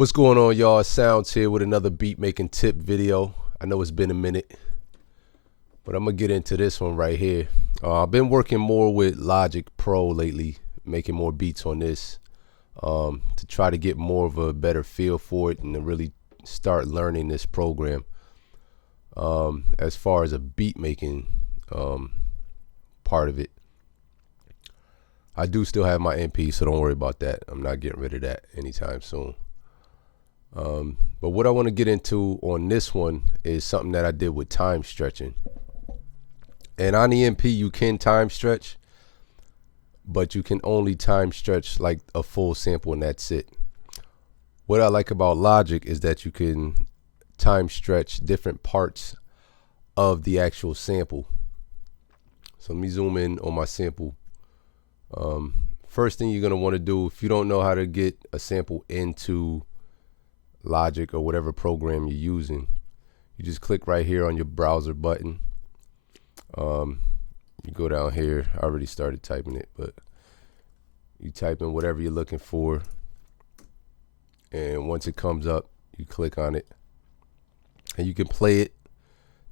What's going on, y'all? Sounds here with another beat making tip video. I know it's been a minute, but I'm gonna get into this one right here. I've been working more with Logic Pro lately, making more beats on this to try to get more of a better feel for it and to really start learning this program. As far as a beat making part of it, I do still have my MP, so don't worry about that. I'm not getting rid of that anytime soon. But what I want to get into on this one is something that I did with time stretching. And on the MP, you can time stretch, but you can only time stretch like a full sample and that's it. What I like about Logic is that you can time stretch different parts of the actual sample. So let me zoom in on my sample. First thing you're going to want to do, if you don't know how to get a sample into Logic or whatever program you're using, you just click right here on your browser button. You go down here. I already started typing it, but you type in whatever you're looking for, and once it comes up, you click on it, and you can play it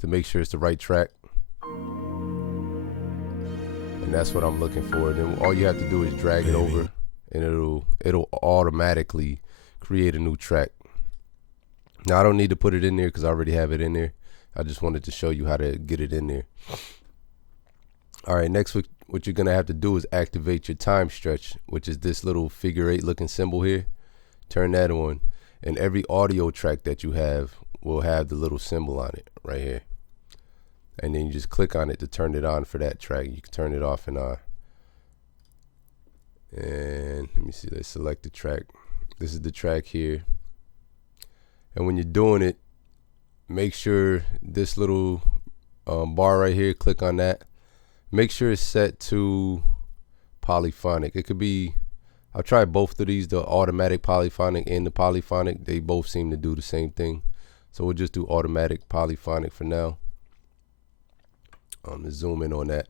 to make sure it's the right track. And that's what I'm looking for. Then all you have to do is drag it over, and it'll automatically create a new track. Now I don't need to put it in there because I already have it in there. I just wanted to show you how to get it in there. All right, next what you're gonna have to do is activate your time stretch, which is this little figure 8 looking symbol here. Turn that on, and every audio track that you have will have the little symbol on it right here. And then you just click on it to turn it on for that track. You can turn it off and on. And let me see, let's select the track. This is the track here. And when you're doing it, make sure this little bar right here, click on that. Make sure it's set to polyphonic. It could be, I've tried both of these, the automatic polyphonic and the polyphonic. They both seem to do the same thing. So we'll just do automatic polyphonic for now. Let's zoom in on that.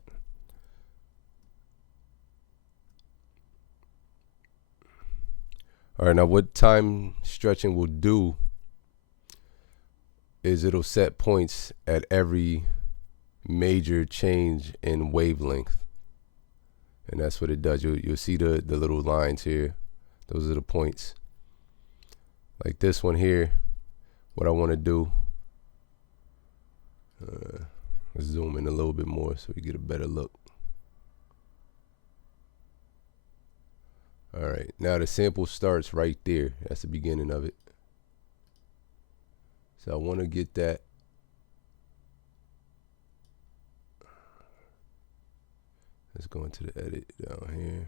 All right, now what time stretching will do is it'll set points at every major change in wavelength, and that's what it does. You'll see the little lines here. Those are the points. Like this one here, what I want to do, let's zoom in a little bit more so we get a better look. All right, now the sample starts right there. That's the beginning of it. So I want to get that. Let's go into the edit down here.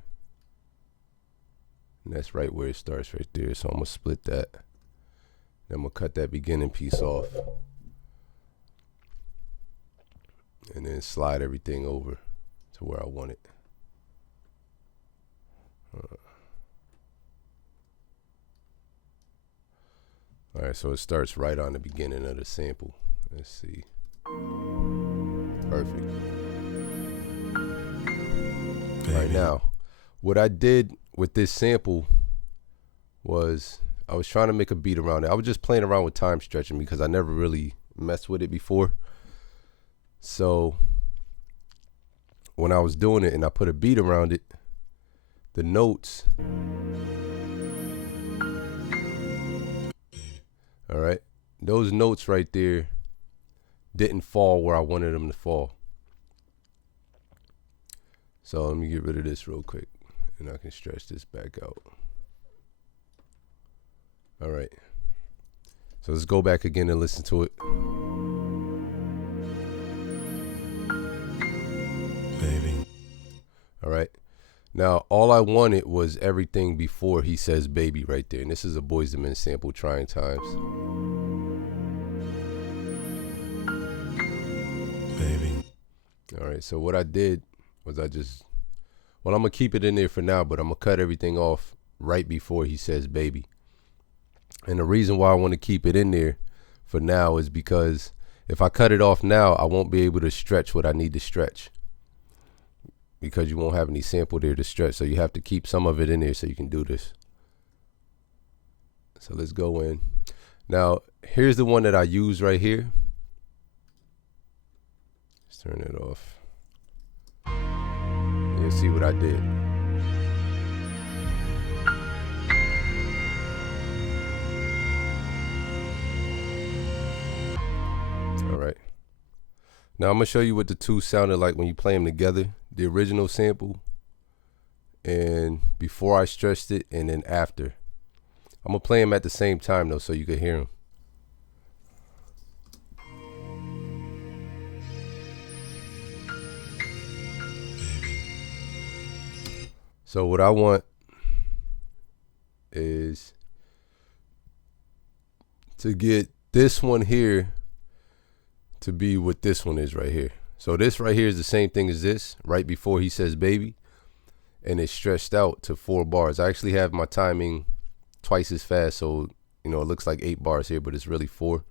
And that's right where it starts right there. So I'm going to split that. Then I'm going to cut that beginning piece off. And then slide everything over to where I want it. All right, so it starts right on the beginning of the sample. Let's see. Perfect. Baby. Right now, what I did with this sample was I was trying to make a beat around it. I was just playing around with time stretching because I never really messed with it before. So when I was doing it and I put a beat around it, the notes, all right, those notes right there didn't fall where I wanted them to fall. So let me get rid of this real quick and I can stretch this back out. All right, so let's go back again and listen to it. Baby. All right, now all I wanted was everything before he says baby right there. And this is a Boyz II Men sample, Trying Times. Baby. All right, so what I did was I'm going to keep it in there for now, but I'm going to cut everything off right before he says baby. And the reason why I want to keep it in there for now is because if I cut it off now, I won't be able to stretch what I need to stretch because you won't have any sample there to stretch. So you have to keep some of it in there so you can do this. So let's go in. Now, here's the one that I use right here. Let's turn it off. You'll see what I did. All right. Now I'm gonna show you what the two sounded like when you play them together. The original sample and before I stretched it, and then after. I'm gonna play them at the same time though, so you can hear them. So what I want is to get this one here to be what this one is right here. So this right here is the same thing as this, right before he says baby, and it's stretched out to 4 bars. I actually have my timing twice as fast, so you know it looks like 8 bars here, but it's really 4.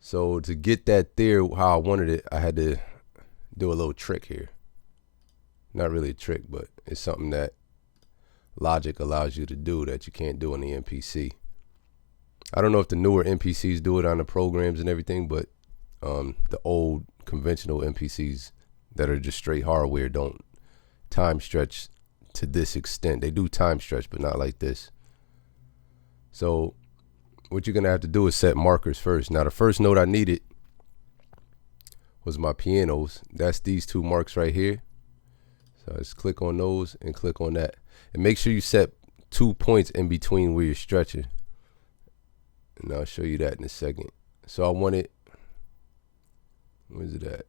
So to get that there how I wanted it, I had to do a little trick here. Not really a trick, but it's something that Logic allows you to do that you can't do on the MPC. I don't know if the newer MPCs do it on the programs and everything, but the old conventional MPCs that are just straight hardware don't time stretch to this extent. They do time stretch, but not like this. So what you're gonna have to do is set markers first. Now the first note I needed was my pianos. That's these 2 marks right here. So just click on those and click on that. And make sure you set 2 points in between where you're stretching. And I'll show you that in a second. So I want it, where's it at?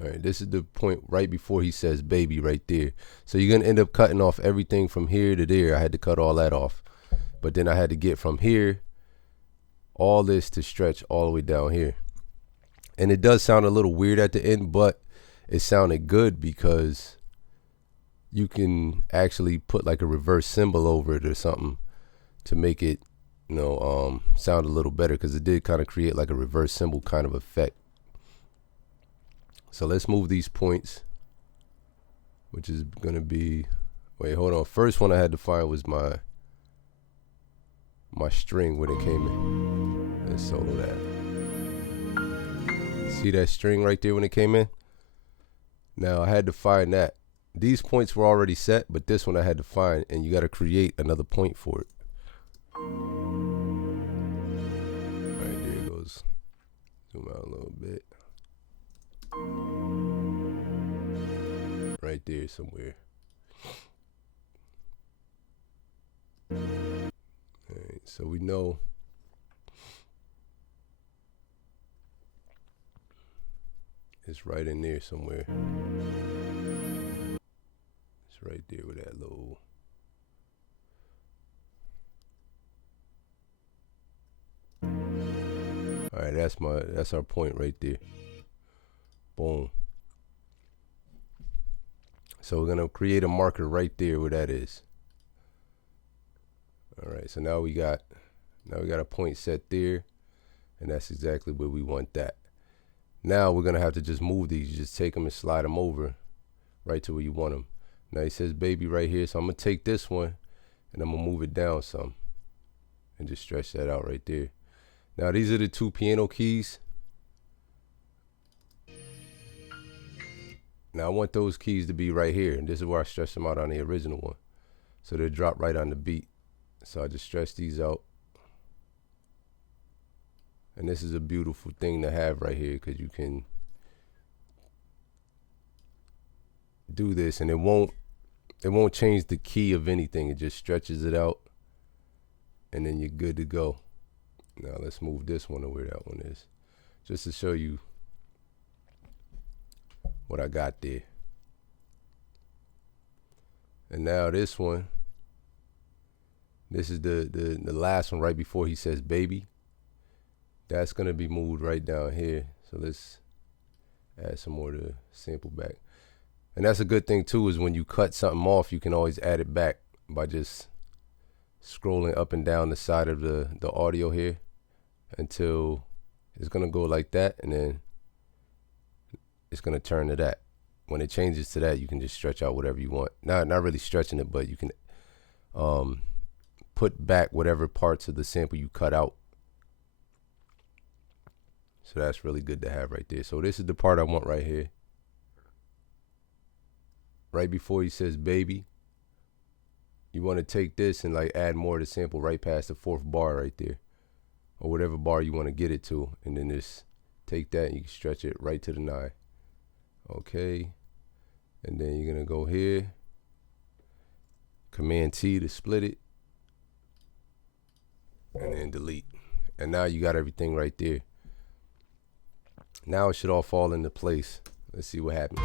All right, this is the point right before he says baby right there. So you're gonna end up cutting off everything from here to there. I had to cut all that off. But then I had to get from here, all this to stretch all the way down here. And it does sound a little weird at the end, but it sounded good because you can actually put like a reverse symbol over it or something to make it, you know, sound a little better, because it did kind of create like a reverse symbol kind of effect. So let's move these points, which is gonna be, wait, hold on. First one I had to find was my string when it came in. Let's solo that. See that string right there when it came in? Now I had to find that. These points were already set, but this one I had to find, and you got to create another point for it. All right, there it goes. Zoom out a little bit. Right there somewhere. All right, so we know it's right in there somewhere. It's right there with that little. All right, that's our point right there. Boom. So we're gonna create a marker right there where that is. All right, so now we got a point set there, and that's exactly where we want that. Now we're gonna have to just move these. You just take them and slide them over right to where you want them. Now he says baby right here, so I'm gonna take this one and I'm gonna move it down some and just stretch that out right there. Now these are the 2 piano keys. Now I want those keys to be right here, and this is where I stretch them out on the original one, so they drop right on the beat. So I just stretch these out, and this is a beautiful thing to have right here, because you can do this and it won't change the key of anything. It just stretches it out, and then you're good to go. Now let's move this one to where that one is, just to show you what I got there. And now this one, this is the last one right before he says baby. That's gonna be moved right down here. So let's add some more to sample back. And that's a good thing too, is when you cut something off, you can always add it back by just scrolling up and down the side of the audio here until it's gonna go like that, and then it's gonna turn to that. When it changes to that, you can just stretch out whatever you want. Not really stretching it, but you can put put back whatever parts of the sample you cut out. So that's really good to have right there. So this is the part I want right here. Right before he says baby, you want to take this and like add more to the sample right past the 4th bar right there, or whatever bar you want to get it to, and then just take that and you can stretch it right to the 9. Okay, and then you're gonna go here, Command T to split it, and then delete. And now you got everything right there. Now it should all fall into place. Let's see what happens.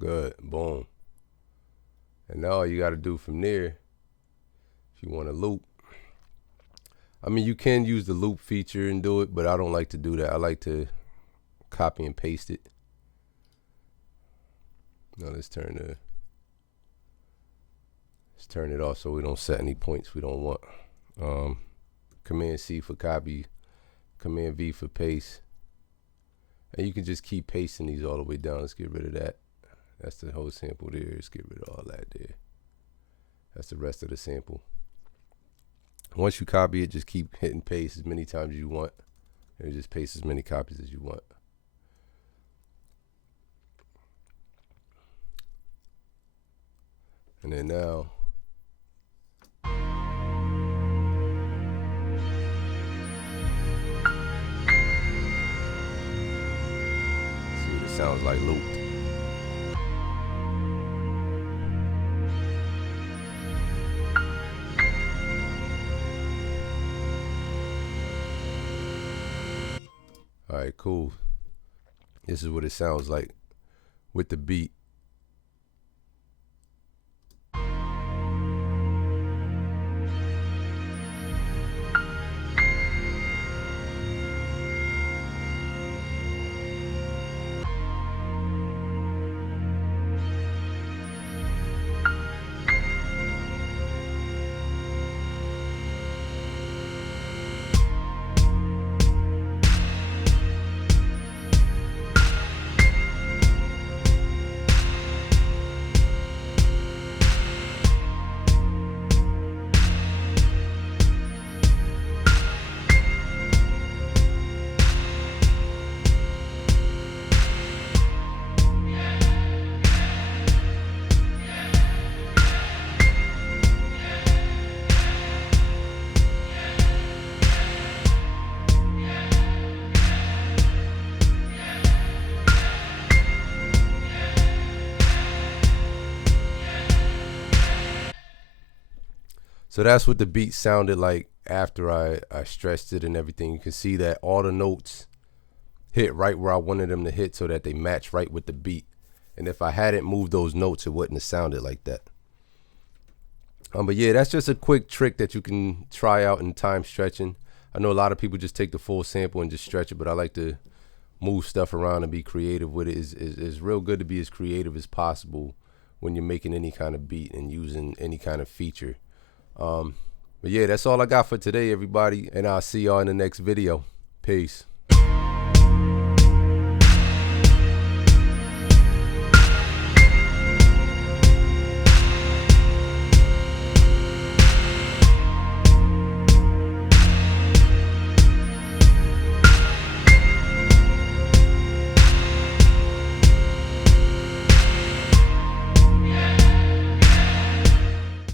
Good, boom. And now all you got to do from there, if you want to loop, I mean, you can use the loop feature and do it, but I don't like to do that. I like to copy and paste it. Now let's turn it off so we don't set any points we don't want. Command C for copy, Command V for paste. And you can just keep pasting these all the way down. Let's get rid of that. That's the whole sample there. Let's get rid of all that there. That's the rest of the sample. Once you copy it, just keep hitting paste as many times as you want. And just paste as many copies as you want. And then now, see what it sounds like looped. All right, cool. This is what it sounds like with the beat. So that's what the beat sounded like after I stretched it and everything. You can see that all the notes hit right where I wanted them to hit so that they match right with the beat. And if I hadn't moved those notes, it wouldn't have sounded like that. But yeah, that's just a quick trick that you can try out in time stretching. I know a lot of people just take the full sample and just stretch it, but I like to move stuff around and be creative with it. It's real good to be as creative as possible when you're making any kind of beat and using any kind of feature. But yeah, that's all I got for today, everybody, and I'll see y'all in the next video. Peace.